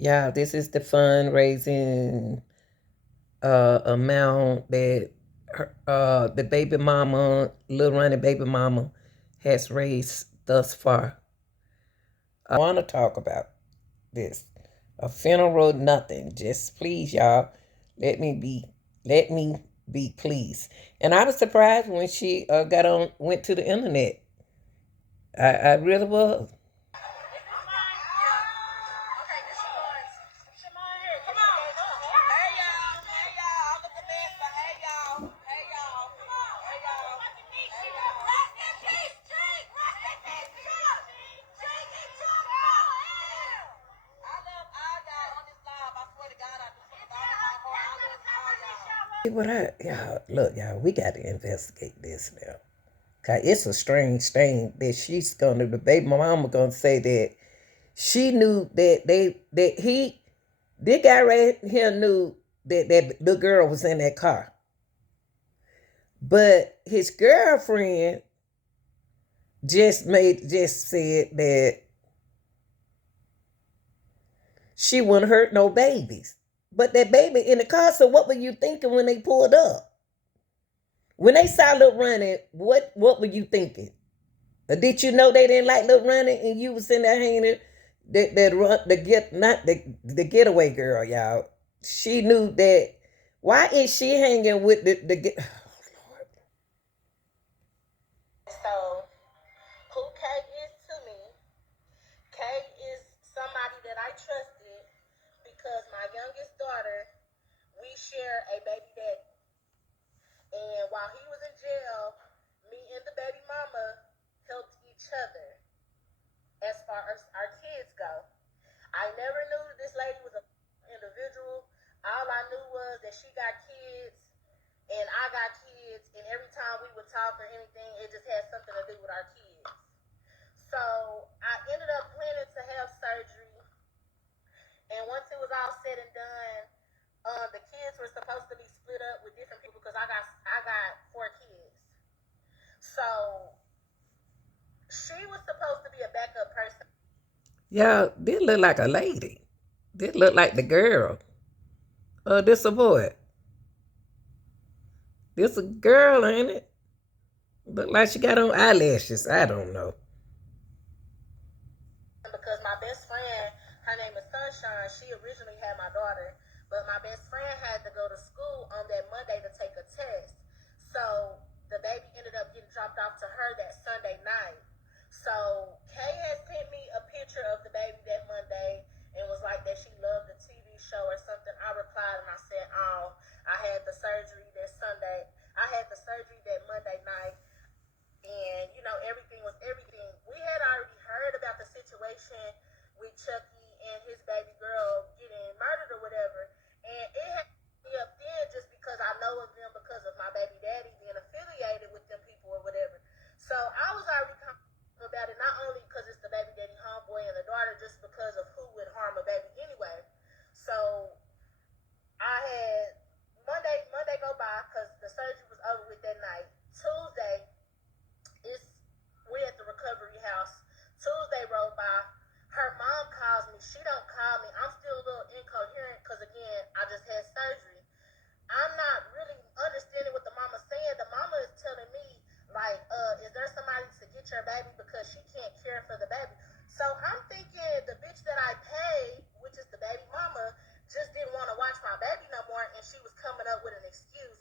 Yeah, this is the fundraising amount that the baby mama, Lil Ronnie baby mama, has raised thus far. I want to talk about this. A funeral, nothing. Just please, y'all, let me be, let me be pleased. And I was surprised when she went to the internet. I really was. What y'all, look, y'all, we got to investigate this now. Cause it's a strange thing that the baby mama gonna say that she knew this guy right here knew that the girl was in that car. But his girlfriend just said that she wouldn't hurt no babies. But that baby in the car, so what were you thinking when they pulled up? When they saw Lil Ronnie, what were you thinking? Or did you know they didn't like Lil Ronnie and you was in there hanging the getaway girl, y'all? She knew that. Why is she hanging with the get? So, who Kay is to me, Kay is somebody that I trusted because my youngest daughter, we share a baby daddy. And while he was in jail, me and the baby mama helped each other as far as our kids go. I never knew this lady was an individual. All I knew was that she got kids and I got kids, and every time we would talk or anything, it just had something to do with our kids. So I ended up planning to have surgery, and once it was all said and done, the kids were supposed to be split up with different people because I got 4 kids. So she was supposed to be a backup person. Y'all, this look like a lady. This look like the girl. This a boy. This a girl, ain't it? Look like she got on eyelashes. I don't know. Because my best friend, her name is Sunshine, she originally had my daughter, but my best friend had to go to school on that Monday to take a test. So the baby ended up getting dropped off to her that Sunday night. So Kay had sent me a picture of the baby that Monday and was like that she loved the TV show or something. I replied and I said, "Oh, I had the surgery that Sunday. I had the surgery that Monday night, and everything was everything. We had already heard about the situation with Chucky and his baby girl getting murdered or whatever, and it had me up then just because I know of them because of my baby daddy being affiliated with them people or whatever. So I was already about it, not only because it's the baby daddy homeboy and the daughter, just because of who would harm a baby anyway. So I had Monday go by because the surgery was over with that night. Tuesday, it's we at the recovery house. Tuesday rolled by. Her mom calls me. She don't call me. I'm still a little incoherent because again, I just had surgery. I'm not really understanding what the mama's saying. The mama is telling me, like, is there somebody to get your baby because she can't care for the baby? So I'm thinking the bitch that I paid, which is the baby mama, just didn't want to watch my baby no more, and she was coming up with an excuse.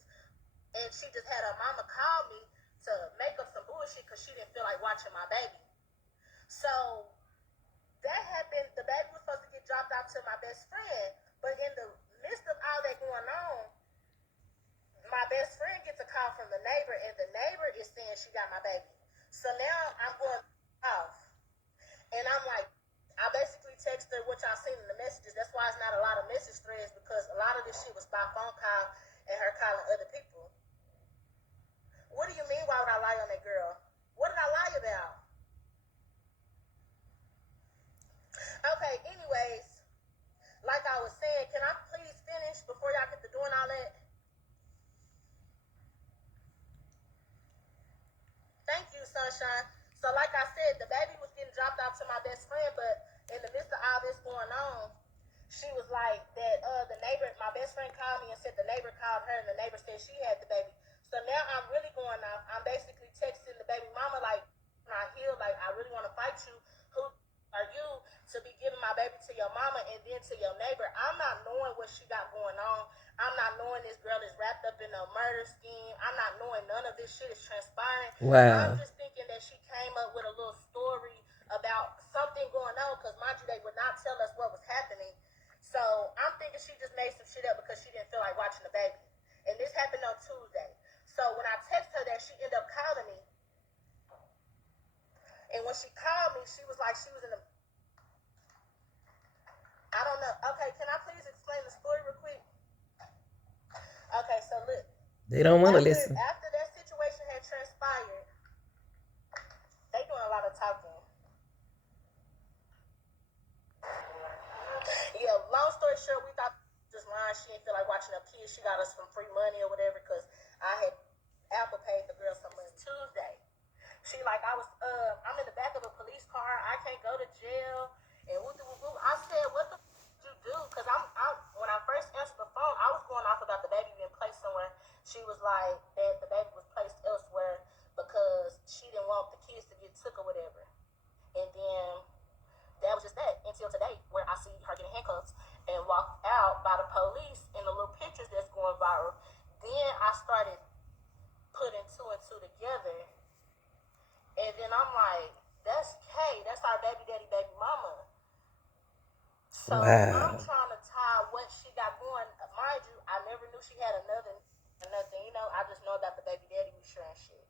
And she just had her mama call me to make up some bullshit because she didn't feel like watching my baby. So that happened. The baby was supposed to get dropped off to my best friend, but in the midst of all that going on, my best friend gets a call from the neighbor, and the neighbor is saying she got my baby. So now I'm going off, and I'm like, I basically text her what y'all seen in the messages. That's why it's not a lot of message threads because a lot of this shit was by phone call and her calling other people. What do you mean? Why would I lie on that girl? What did I lie about? Okay, anyways, like I was saying, can I please finish before y'all get to doing all that? Thank you, Sunshine. So, like I said, the baby was getting dropped off to my best friend, but in the midst of all this going on, like that the neighbor, my best friend called me and said the neighbor called her and the neighbor said she had the baby. So now I'm really going off. I'm basically texting the baby mama like, not here, like I really want to fight you. Who are you to be giving my baby to your mama and then to your neighbor? I'm not knowing what she got going on. I'm not knowing this girl is wrapped up in a murder scheme. I'm not knowing none of this shit is transpiring. I'm Wow. just thinking that she came up with a little story about something going on because mind you, they would not tell us what was happening. So I'm thinking she just made some shit up because she didn't feel like watching the baby. And this happened on Tuesday. So when I text her that, she ended up calling me. And when she called me, she was like, she was in the, I don't know. Okay, can I please explain the story real quick? Okay, so look. They don't want to listen. After that situation had transpired, they doing a lot of talking. Yeah, long story short, we thought this line, she didn't feel like watching her kids. She got us some free money or whatever because I had Apple paid the girl some money Tuesday. She like, I'm in the back of a police car. I can't go to jail. And woo woo woo. I said, what the did you do? Because when I first answered the phone, I was going off about the baby being placed somewhere. She was like that the baby was placed elsewhere because she didn't want the kids to get took or whatever. And then that was just that until today, where I see her getting handcuffs and walked out by the police and the little pictures that's going viral. Then I started putting two and two together. And then I'm like, that's Kay. That's our baby daddy, baby mama. So I'm trying to tie what she got going. Mind you, I never knew she had another, you know. I just know about the baby daddy we sharing shit.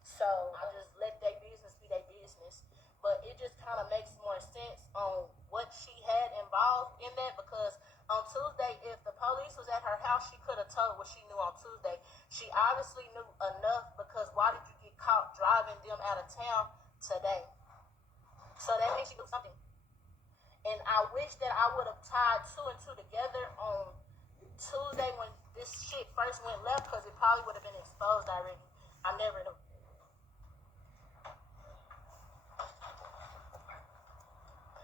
So I just let their business be their business. But it just kind of makes more sense on what she had involved in that because on Tuesday, if the police was at her house, she could have told what she knew on Tuesday. She obviously knew enough because why did you get caught driving them out of town today? So that means she knew something. And I wish that I would have tied two and two together on Tuesday when this shit first went left because it probably would have been exposed already. I never knew.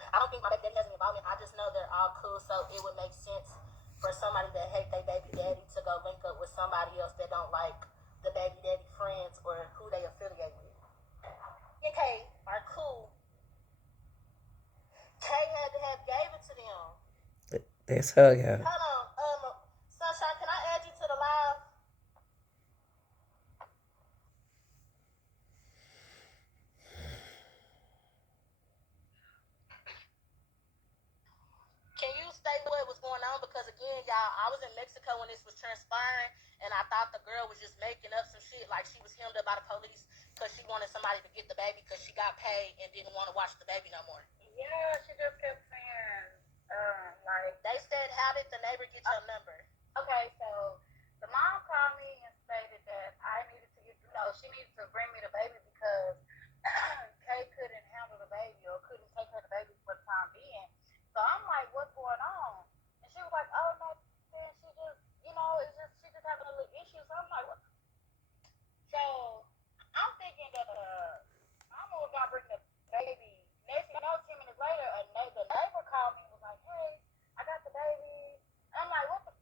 I don't think my baby daddy has any involvement. I just know they're all cool, so it would make sense for somebody that hate their baby daddy to go link up with somebody else that don't like the baby daddy friends or who they affiliate with. And Kay are cool. Kay had to have gave it to them. That's her, yeah. Hold on, Sunshine, can I add you to the live? Can you state what was going on? Because again, y'all, I was in Mexico when this was transpiring, and I thought the girl was just making up some shit, like she was hemmed up by the police because she wanted somebody to get the baby because she got paid and didn't want to watch the baby no more. Yeah, she just kept saying, like they said, how did the neighbor get your number? Okay, so the mom called me and stated that I needed to get, she needed to bring me the baby because Kay couldn't handle the baby or couldn't take her the baby for the time being. So I'm like, what's going on? And she was like, oh no, man, she just, she just having a little issue. So I'm like, what? So I'm thinking that mama was gonna bring the baby. Next thing you know, 10 minutes later, the neighbor called me and was like, hey, I got the baby. And I'm like, what the?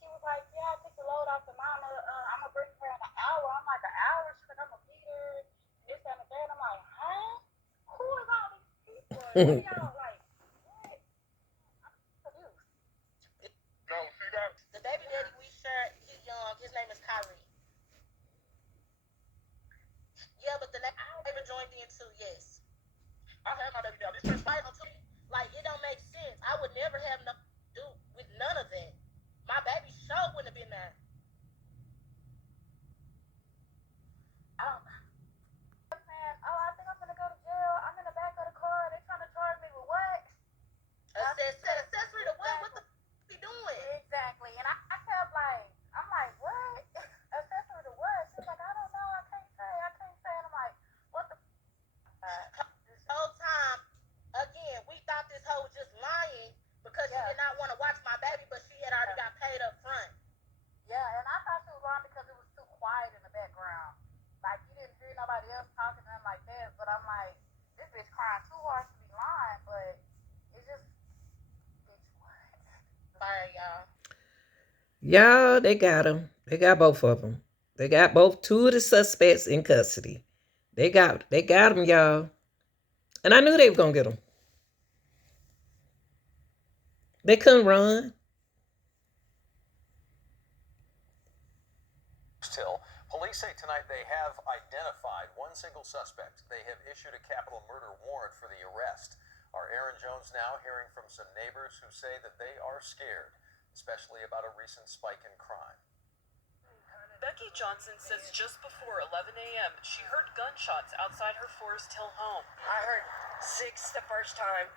She was like, yeah, I took the load off the mama. I'm gonna bring her in an hour. I'm like, an hour? She's like, I'm gonna feed her. This and that. I'm like, huh? Who is all these people? What are y'all like? No, see that? The baby daddy we share, he's young. His name is Kyrie. Yeah, but the neighbor joined in too, yes. I had my baby daddy. This transpired on Tuesday. Like, it don't make sense. I would never have nothing to do with none of that. My baby show wouldn't have been there. I don't. Man, oh, I think I'm gonna go to jail. I'm in the back of the car. They trying to charge me with what? Accessory to what? What the f you doing? Exactly. And I kept like, I'm like, what? Accessory to what? She was like, I don't know. I can't say. And I'm like, what the this whole time, again, we thought this hoe was just lying because she did not want to watch my baby, but she had already got paid up front. Yeah. fire, y'all. Y'all, they got them. They got both of them. They got both two of the suspects in custody. They got them, y'all. And I knew they were gonna get them. They couldn't run. Still, police say tonight they have identified one single suspect. They have issued a capital murder warrant for the arrest. Our Aaron Jones now hearing from some neighbors who say that they are scared, especially about a recent spike in crime. Becky Johnson says just before 11 a.m., she heard gunshots outside her Forest Hill home. I heard 6 the first time,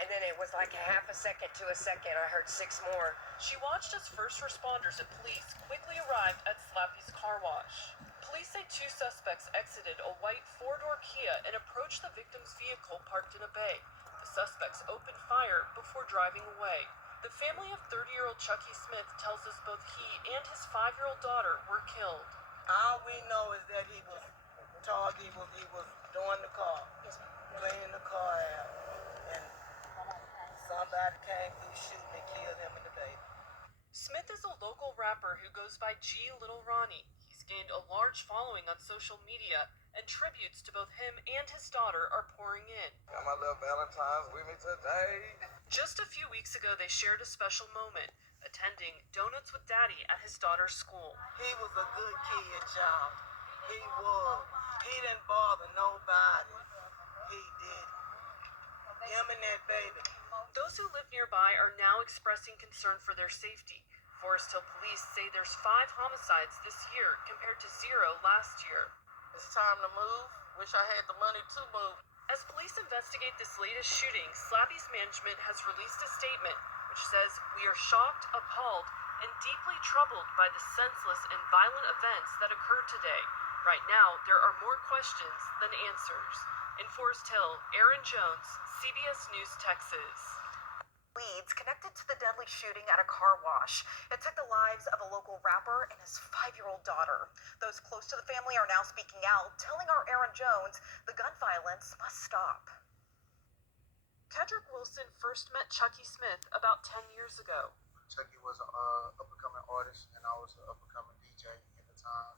and then it was like a half a second to a second. I heard 6 more. She watched as first responders and police quickly arrived at Slappy's car wash. Police say 2 suspects exited a white 4-door Kia and approached the victim's vehicle parked in a bay. The suspects opened fire before driving away. The family of 30-year-old Chucky Smith tells us both he and his 5-year-old daughter were killed. All we know is that he was doing the car, cleaning the car out, and somebody came through shooting and killed him and the baby. Smith is a local rapper who goes by Lil Ronnie. He's gained a large following on social media, and tributes to both him and his daughter are pouring in. Got my little Valentine's with me today. Just a few weeks ago, they shared a special moment, attending Donuts with Daddy at his daughter's school. He was a good kid, y'all. He was. He didn't bother nobody. He did. Him and that baby. Those who live nearby are now expressing concern for their safety. Forest Hill police say there's 5 homicides this year compared to 0 last year. It's time to move. Wish I had the money to move. As police investigate this latest shooting, Slappy's management has released a statement which says, "We are shocked, appalled, and deeply troubled by the senseless and violent events that occurred today. Right now, there are more questions than answers." In Forest Hill, Aaron Jones, CBS News, Texas. Leads connected to the deadly shooting at a car wash. It took the lives of a local rapper and his 5-year-old daughter. Those close to the family are now speaking out, telling our Aaron Jones the gun violence must stop. Kedrick Wilson first met Chucky Smith about 10 years ago. Chucky was an up-and-coming artist, and I was an up-and-coming DJ at the time.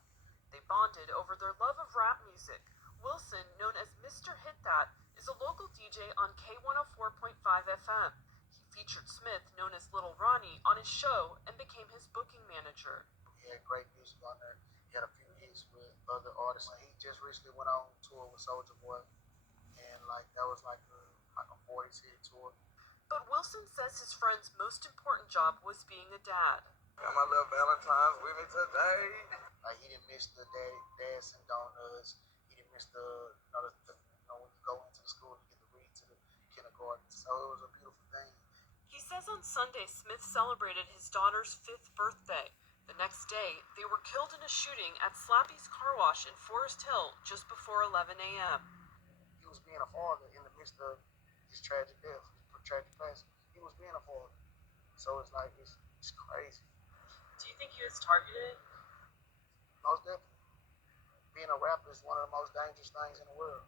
They bonded over their love of rap music. Wilson, known as Mr. Hit That, is a local DJ on K104.5 FM. He featured Smith, known as Lil Ronnie, on his show and became his booking manager. He had great music on there. He had a few hits with other artists. He just recently went on tour with Soulja Boy, and that was like a 40-city tour. But Wilson says his friend's most important job was being a dad. Got my little Valentine's with me today. He didn't miss the dads and donuts. He didn't miss when you go into the school, you get to read to the kindergarten. So it was a beautiful thing. He says on Sunday, Smith celebrated his daughter's 5th birthday. The next day, they were killed in a shooting at Slappy's car wash in Forest Hill just before 11 a.m. He was being a father in the midst of his tragic death, his tragic passing. He was being a father. So it's crazy. Do you think he was targeted? Most definitely. Being a rapper is one of the most dangerous things in the world.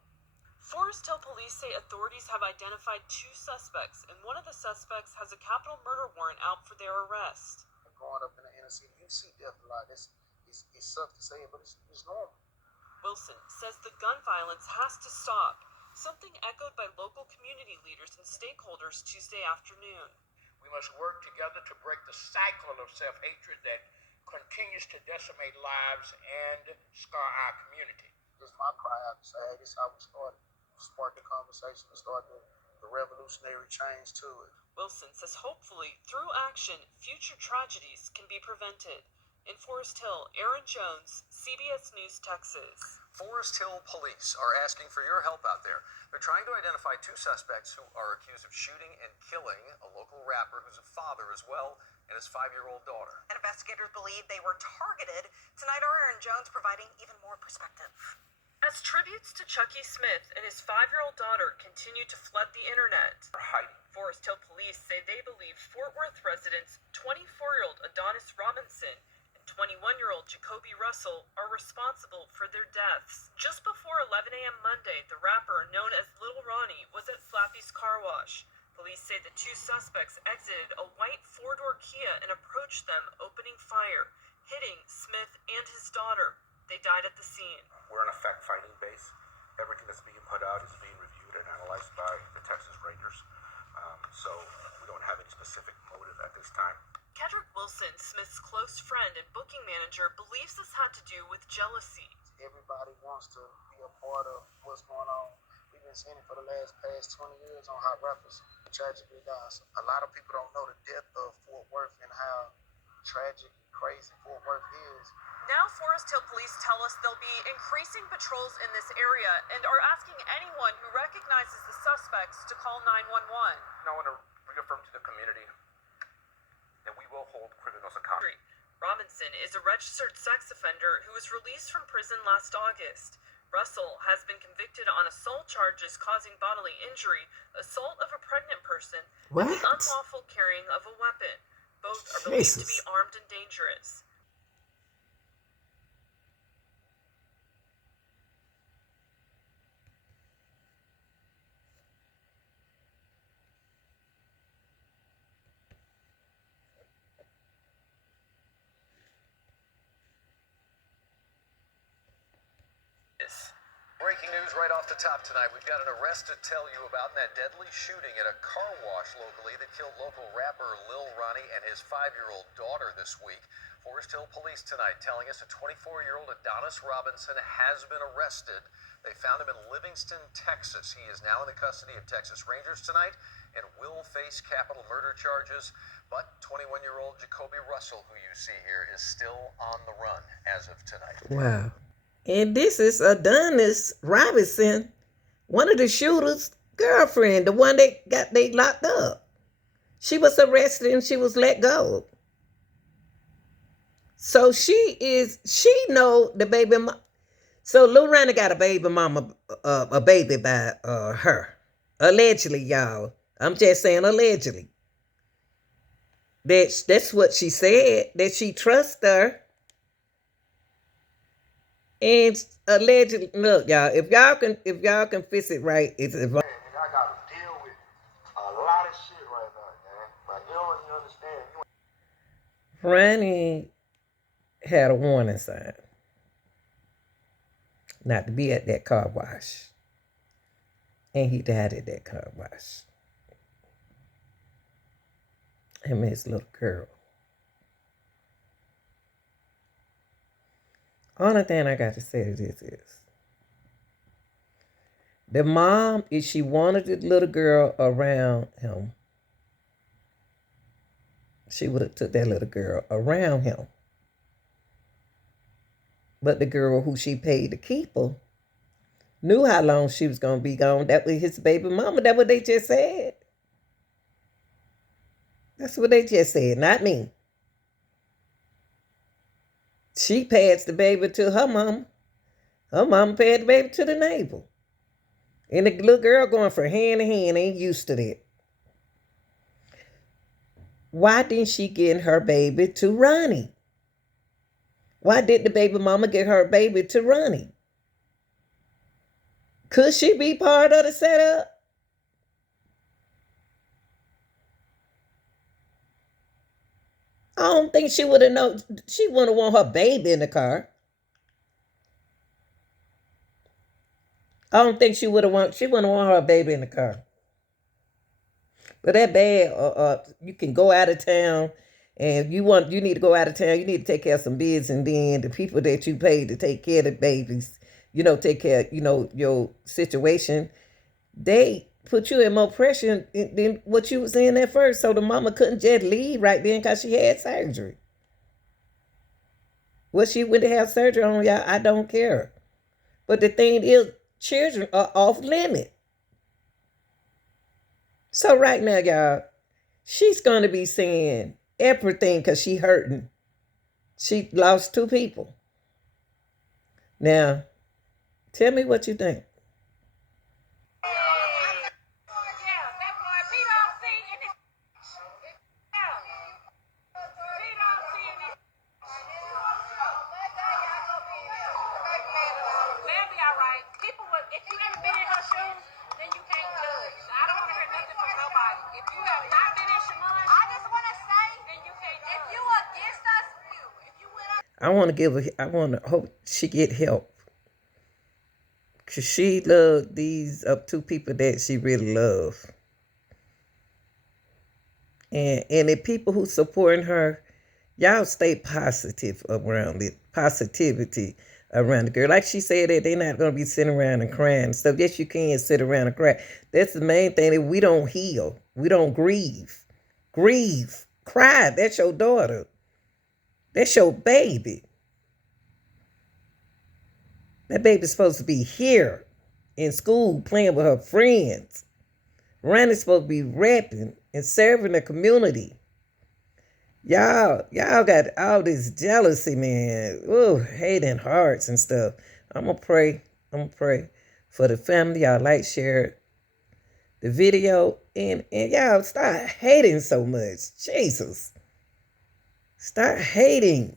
Forest Hill police say authorities have identified 2 suspects, and one of the suspects has a capital murder warrant out for their arrest. Growing up in the inner city, you see death a lot. It sucks to say it, but it's normal. Wilson says the gun violence has to stop, something echoed by local community leaders and stakeholders Tuesday afternoon. We must work together to break the cycle of self-hatred that continues to decimate lives and scar our community. This is my cry out to say, hey, this is how we started. Spark the conversation and start the revolutionary change to it. Wilson says hopefully, through action, future tragedies can be prevented. In Forest Hill, Aaron Jones, CBS News, Texas. Forest Hill police are asking for your help out there. They're trying to identify 2 suspects who are accused of shooting and killing a local rapper who's a father as well, and his 5-year-old daughter. And investigators believe they were targeted. Tonight, our Aaron Jones providing even more perspective. As tributes to Chucky Smith and his 5-year-old daughter continue to flood the internet, Forest Hill police say they believe Fort Worth residents 24-year-old Adonis Robinson and 21-year-old Jacoby Russell are responsible for their deaths. Just before 11 a.m. Monday, the rapper known as Lil Ronnie was at Slappy's car wash. Police say the two suspects exited a white four-door Kia and approached them, opening fire, hitting Smith and his daughter. They died at the scene. We're on a fact-finding base. Everything that's being put out is being reviewed and analyzed by the Texas Rangers. So we don't have any specific motive at this time. Kedrick Wilson, Smith's close friend and booking manager, believes this had to do with jealousy. Everybody wants to be a part of what's going on. We've been seeing it for the past 20 years on how rappers tragically die. So a lot of people don't know the depth of Fort Worth and how tragic and crazy Fort Worth is. Now Forest Hill police tell us they'll be increasing patrols in this area and are asking anyone who recognizes the suspects to call 911. I want to reaffirm to the community that we will hold criminals accountable. Robinson is a registered sex offender who was released from prison last August. Russell has been convicted on assault charges causing bodily injury, assault of a pregnant person, and the unlawful carrying of a weapon. Both are believed to be armed and dangerous. Breaking news right off the top tonight. We've got an arrest to tell you about in that deadly shooting at a car wash locally that killed local rapper Lil Ronnie and his 5-year-old daughter this week. Forest Hill police tonight telling us a 24-year-old Adonis Robinson has been arrested. They found him in Livingston, Texas. He is now in the custody of Texas Rangers tonight and will face capital murder charges. But 21-year-old Jacoby Russell, who you see here, is still on the run as of tonight. Wow. And this is Adonis Robinson, one of the shooter's girlfriend, the one they locked up. She was arrested and she was let go. So she know the baby mama. So Lil Ronnie got a baby mama, a baby by her. Allegedly, y'all. I'm just saying allegedly. That's what she said, that she trusts her. And allegedly, look, y'all, if y'all can fix it right, it's I gotta deal with a lot of shit right now, man. Like you don't even understand. Ronnie had a warning sign not to be at that car wash. And he died at that car wash. Him and his little girl. Only thing I got to say to this is, the mom, if she wanted the little girl around him, she would have took that little girl around him. But the girl who she paid to keep her knew how long she was going to be gone. That was his baby mama. That's what they just said. That's what they just said, not me. She passed the baby to her mama. Her mama passed the baby to the neighbor. And the little girl going from hand to hand ain't used to that. Why didn't she get her baby to Ronnie? Why did the baby mama get her baby to Ronnie? Could she be part of the setup? I don't think she would have known. She wouldn't want her baby in the car. I don't think she would have want. She wouldn't want her baby in the car. But that bad. You can go out of town, and you need to go out of town. You need to take care of some business, and then the people that you pay to take care of the babies, take care of, your situation, they put you in more pressure than what you was in at first. So the mama couldn't just leave right then because she had surgery. What she went to have surgery on, y'all, I don't care. But the thing is, children are off limit. So right now, y'all, she's going to be saying everything because she hurting. She lost 2 people. Now, tell me what you think. If you ever been in her shoes, then you can't judge. I don't want to hear nothing from nobody. I want to give her, I want to hope she get help. Because she loved these two people that she really loved. And the people who supporting her, y'all stay positive around it. Positivity around the girl. Like she said that they're not going to be sitting around and crying and stuff. Yes, you can sit around and cry. That's the main thing, that we don't heal. We don't grieve. Grieve. Cry. That's your daughter. That's your baby. That baby's supposed to be here in school playing with her friends. Ronnie's supposed to be rapping and serving the community. Y'all got all this jealousy, man. Ooh, hating hearts and stuff. I'm gonna pray for the family. Y'all like, share the video, and y'all start hating so much. Jesus. Start hating.